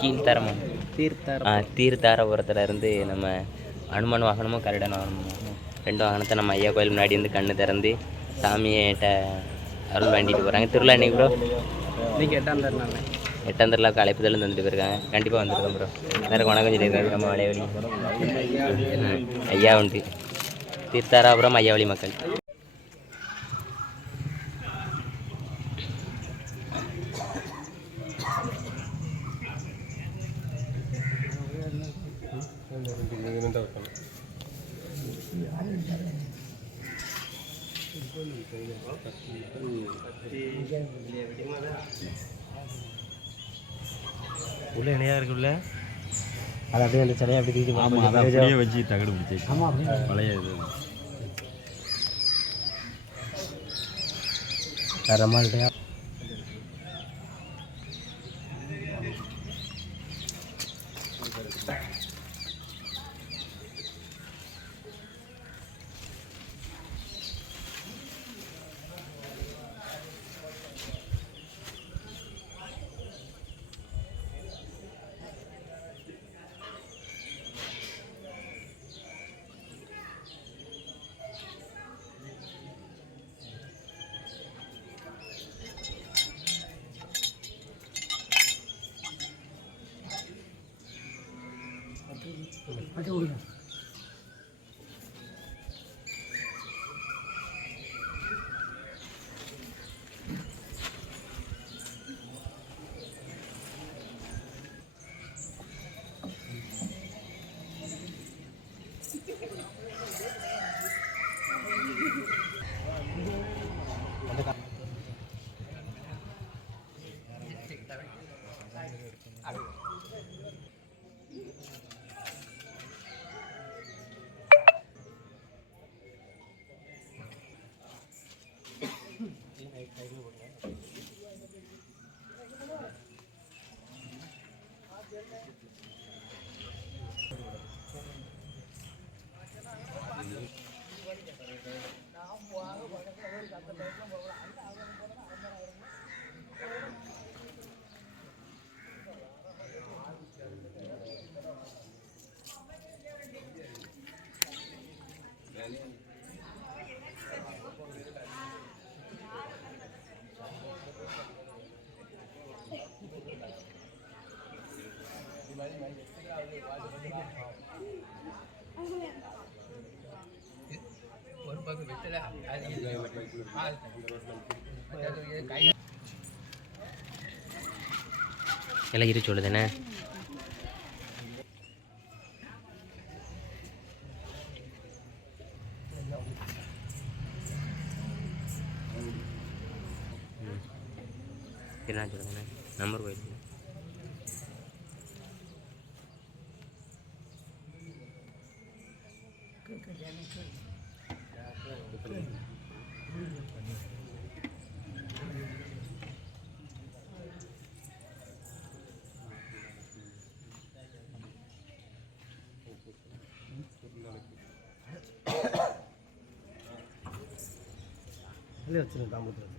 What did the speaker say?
கீழ்த்தரமம். தீர்த்தார் ஆ தீர்த்தாரபுரத்தில் இருந்து நம்ம அனுமன் வாகனமும் கருடன் வாகனமும் ரெண்டு வாகனத்தை நம்ம ஐயா கோயில் முன்னாடி இருந்து கண்ணு திறந்து சாமியிட்ட அருள் வேண்டிட்டு போகிறாங்க திருவிழா இன்னைக்கு ப்ரோ இன்னைக்கு எட்டாம் தருணாங்க எட்டாம் திருவிழாவுக்கு அழைப்புதல் வந்துட்டு போயிருக்காங்க. கண்டிப்பாக வந்துருக்கோம் ப்ரோ எல்லாருக்கும் வணக்கம் சொல்லியிருக்காங்க. நம்ம மலையாளி ஐயா. உண்டு தீர்த்தாராபுரம் ஐயாவளி மக்கள். உள்ள இணையா இருக்குல்ல அது அப்படியே அந்த சிலையை அப்படி தூக்கி ஆமாம் அதை அப்படியே வச்சு தகடு பிடிச்சி ஆமாம் பழைய இது. 어디 올려? தைரியப்படுங்க ஒரு ரமால்ட்டையா எல்லாம் இரு சொல்லுதுண்ணே என்ன? சொல்லுங்கண்ணே நம்பர் போயிடுச்சு. Lihat sini tamu terus.